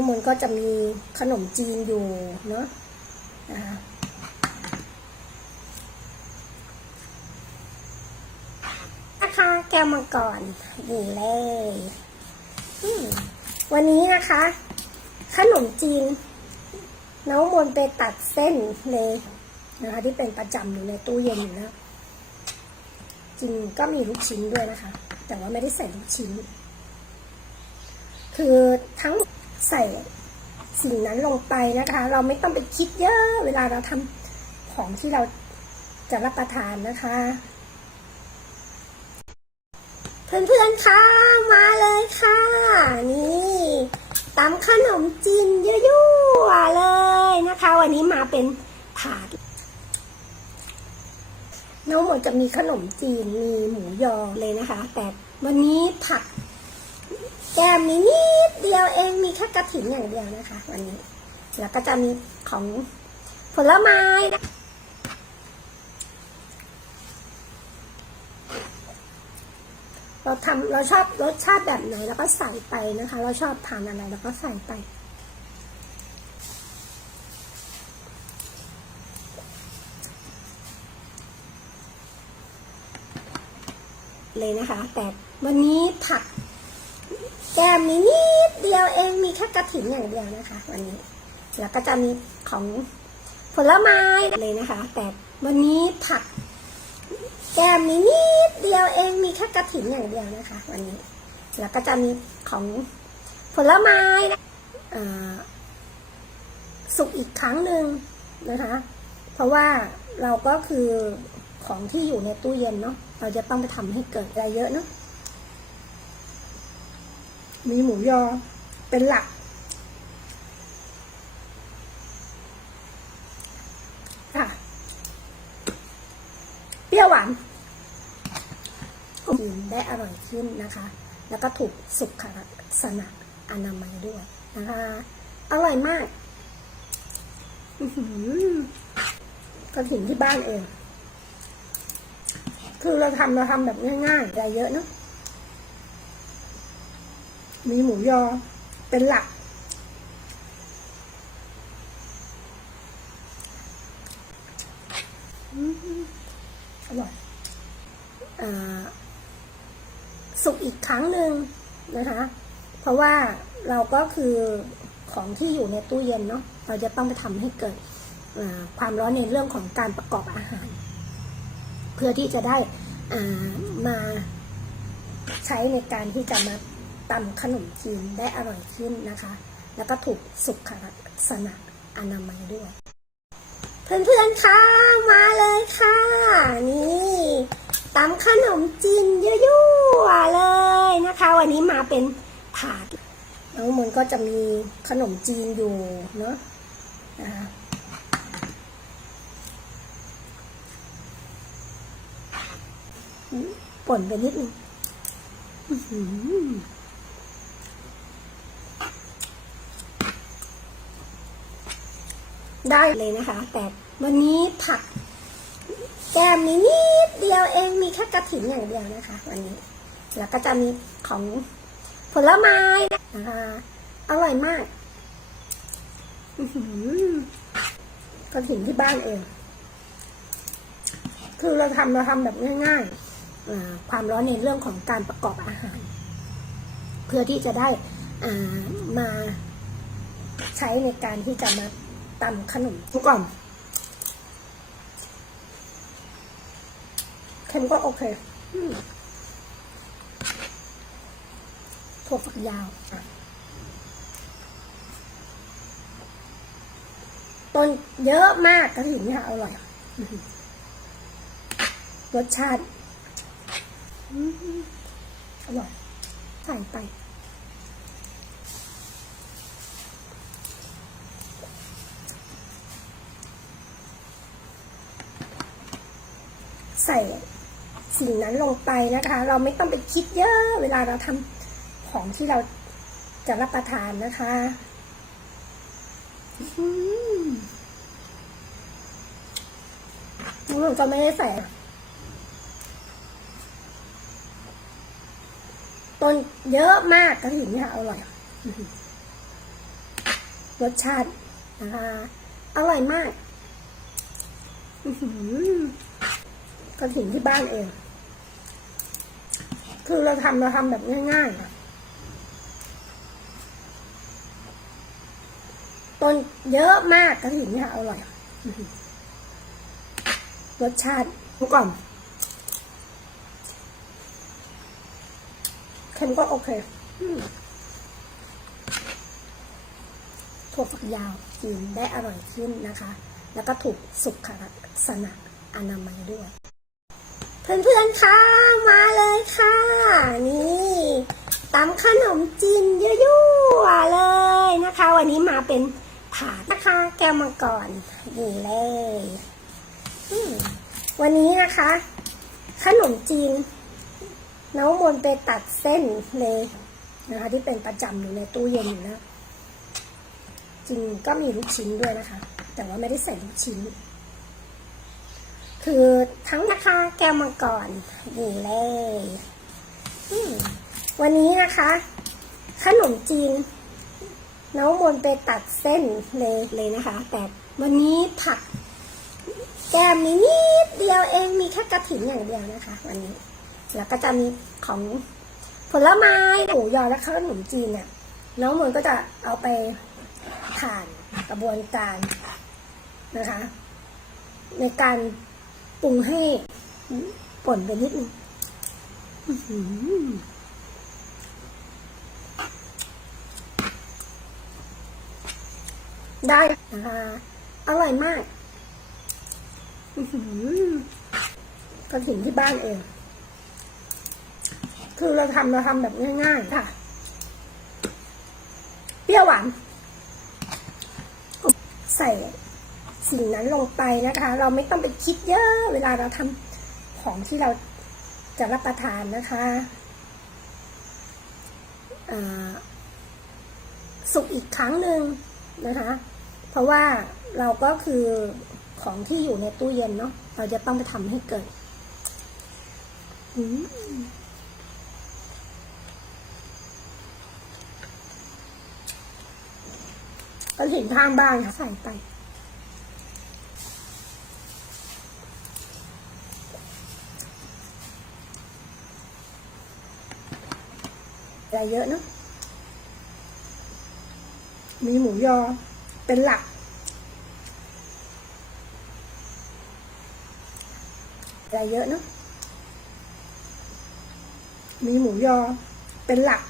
องมนก็จะมีขนมจีนอยู่เนาะนะคะนะคะแก้วมังกรนี่เลยวันนี้นะคะ ขนมจีน น้องมนไปตัดเส้นเลยนะคะ ที่เป็นประจำอยู่ในตู้เย็นอยู่แล้วจริงก็มีลูกชิ้นด้วยนะคะ แต่ว่าไม่ได้ใส่ลูกชิ้น คือทั้ง ใส่สิ่งนั้นลงไปนะคะ เราไม่ต้องไปคิดเยอะเวลาเราทำของที่เราจะรับประทานนะคะ เพื่อนๆค่ะมาเลยค่ะ นี่ตำขนมจีนเยั่วๆเลยนะคะ วันนี้มาเป็นถาดน้องหมดจะมีขนมจีนมีหมูยอเลยนะคะ แต่วันนี้ผัก แก้มมีนิดเดียวเองมีแค่กระถิ่นอย่างเดียวนะคะ วันนี้ แล้วก็จะมีของผลไม้นะเราทำเราชอบรสชาติแบบไหนเราก็ใส่ไปนะคะ เราชอบทานอะไรเราก็ใส่ไป เลยนะคะ แต่วันนี้ผัก ก้มมีนิดเดียวเองมีแค่กระถิ่นอย่างเดียวนะคะ วันนี้ แล้วก็จะมีของผลไม้เลยนะคะ แต่วันนี้ผัก แก้มมีนิดเดียวเองมีแค่กระถิ่นอย่างเดียวนะคะ วันนี้ แล้วก็จะมีของผลไม้อ่าสุกอีกครั้งหนึ่งนะคะ เพราะว่าเราก็คือของที่อยู่ในตู้เย็นเนาะเราจะต้องไปทำให้เกิดอะไรเยอะเนาะ มีหมูยอเป็นหลัก ค่ะ เปรี้ยวหวานกินได้อร่อยขึ้นนะคะ แล้วก็ถูกสุขลักษณะอนามัยด้วยนะคะ อร่อยมากอื้อหือกระถิ่นที่บ้านเอง คือเราทำเราทำแบบง่ายๆอะไรเยอะเนาะ มีหมูยอเป็นหลัก อร่อยอสุกอีกครั้งหนึ่งนะคะ เพราะว่าเราก็คือของที่อยู่ในตู้เย็นเนาะ เราจะต้องไปทำให้เกิดความร้อนในเรื่องของการประกอบอาหาร เพื่อที่จะได้มาใช้ในการที่จะมา ตำขนมจีนได้อร่อยขึ้นนะคะ แล้วก็ถูกสุขลักษณะอนามัยด้วย เพื่อนๆคะมาเลยค่ะ นี่ตำขนมจีนยั่วๆเลยนะคะ วันนี้มาเป็นถาดน้องมนก็จะมีขนมจีนอยู่เนาะนะคะอืมป่นไปนิดนึงอื้อหือ ได้เลยนะคะ แต่วันนี้ผัก แก้มมีนิดเดียวเองมีแค่กระถิ่นอย่างเดียวนะคะ วันนี้ แล้วก็จะมีของผลไม้นะคะ อร่อยมากกระถิ่นที่บ้านเอง คือเราทำเราทำแบบง่ายๆความร้อนในเรื่องของการประกอบอาหาร เพื่อที่จะได้มาใช้ในการที่จะมา ตำขนมทุกก่อนเค็มก็โอเคอถั่วฝักยาวต้นเยอะมากกระถิ่นเนี่ยอร่อย รสชาติอร่อย ใส่ไป ใส่ สิ่งนั้นลงไปนะคะ เราไม่ต้องไปคิดเยอะ เวลาเราทำของที่เราจะรับประทานนะคะอืมมันก็ไม่ได้ใส่ต้นเยอะมากกระถิ่นเนี่ยอร่อยรสชาตินะคะอร่อยมากหือกระถิ่นที่บ้านเอง คือเราทำเราทำแบบง่ายๆอะต้นเยอะมากกระถิ่นเนี่ยอร่อยรสชาติกลมกล่อมเค็มก็โอเคถั่วฝักยาวกินได้อร่อยขึ้นนะคะ แล้วก็ถูกสุขลักษณะอนามัยด้วย เพื่อนๆค่ะมาเลยค่ะ นี่ตำขนมจีนยั่วๆเลยนะคะ วันนี้มาเป็นผาดนะคะ แก้วมังกรนี่เลยวันนี้นะคะ ขนมจีน น้องมนต์ไปตัดเส้นเลยนะคะ ที่เป็นประจำอยู่ในตู้เย็นอยู่แล้วจริงก็มีลูกชิ้นด้วยนะคะ แต่ว่าไม่ได้ใส่ลูกชิ้น คือทั้งนะคะแก้วมังกรนี่เลยวันนี้นะคะ ขนมจีน น้องมนไปตัดเส้นเลยเลยนะคะ แต่วันนี้ผัก แก้มมีนิดเดียวเองมีแค่กระถิ่นอย่างเดียวนะคะ วันนี้ แล้วก็จะมีของผลไม้หมูยอและขนมจีนเนี่ยน้องมนก็จะเอาไปผ่านกระบวนการนะคะ ในการ ปรุงให้ป่นไปนิดนึงได้นะคะอร่อยมากกระถิ่นที่บ้านเอง คือเราทำเราทำแบบง่าย ๆ ค่ะ เปรี้ยวหวาน ใส่ สิ่งนั้นลงไปนะคะ เราไม่ต้องไปคิดเยอะ เวลาเราทำของที่เราจะรับประทานนะคะสุกอีกครั้งหนึ่งนะคะ เพราะว่าเราก็คือของที่อยู่ในตู้เย็นเนาะเราจะต้องไปทำให้เกิดอืมก็เห็นทางบ้านใส่ไป อะไรเยอะเนาะมีหมูยอเป็นหลักอะไรเยอะเนาะมีหมูยอเป็นหลัก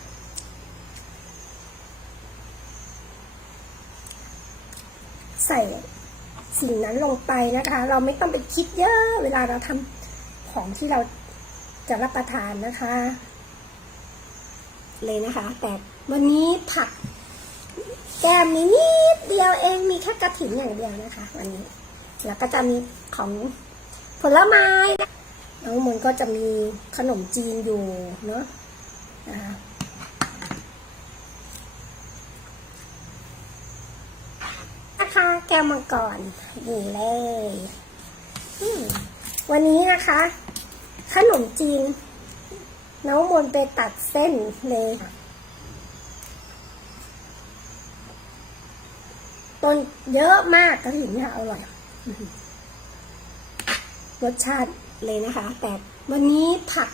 ใส่สิ่งนั้นลงไปนะคะ เราไม่ต้องไปคิดเยอะเวลาเราทำของที่เราจะรับประทานนะคะ เลยนะคะ แต่วันนี้ผัก แก้มมีนิดเดียวเองมีแค่กระถิ่นอย่างเดียวนะคะ วันนี้ แล้วก็จะมีของผลไม้น้องมนต์ก็จะมีขนมจีนอยู่เนาะนะคะนะคะแก้วมังกรนี่เลยวันนี้นะคะ ขนมจีน น้องมนต์ไปตัดเส้นเลยต้นเยอะมากกระถิ่นเนี่ยอร่อยอื้อหือรสชาติเลยนะคะ แต่วันนี้ผัก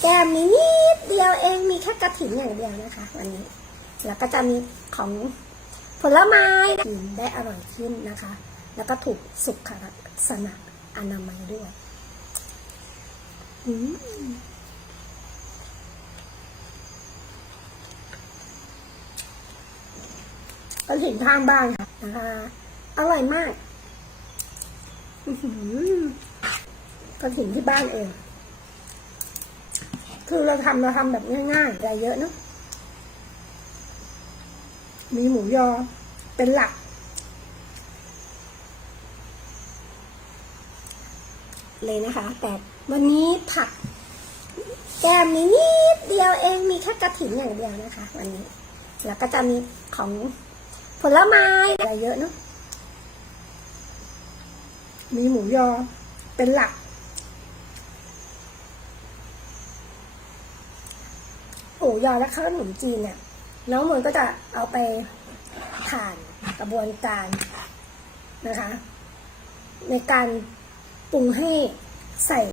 แก้มมีนิดเดียวเองมีแค่กระถิ่นอย่างเดียวนะคะวันนี้ แล้วก็จะมีของผลไม้กินได้อร่อยขึ้นนะคะ แล้วก็ถูกสุขลักษณะอนามัยด้วย อืม ก็เห็นทางบ้านค่ะนะคะอร่อยมากกระถิ่นที่บ้านเอง คือเราทำเราทำแบบง่ายๆอะไรเยอะเนาะมีหมูยอเป็นหลัก เลยนะคะ แต่วันนี้ผักแก้มมีนิดเดียวเองมีแค่กระถิ่นอย่างเดียวนะคะ วันนี้ แล้วก็จะมีของ ผลไม้อะไรเยอะเนาะมีหมูยอเป็นหลัก หมูยอและขนมจีนเนี่ยน้องมนต์ก็จะเอาไปผ่านกระบวนการนะคะ ในการปรุงให้ใส่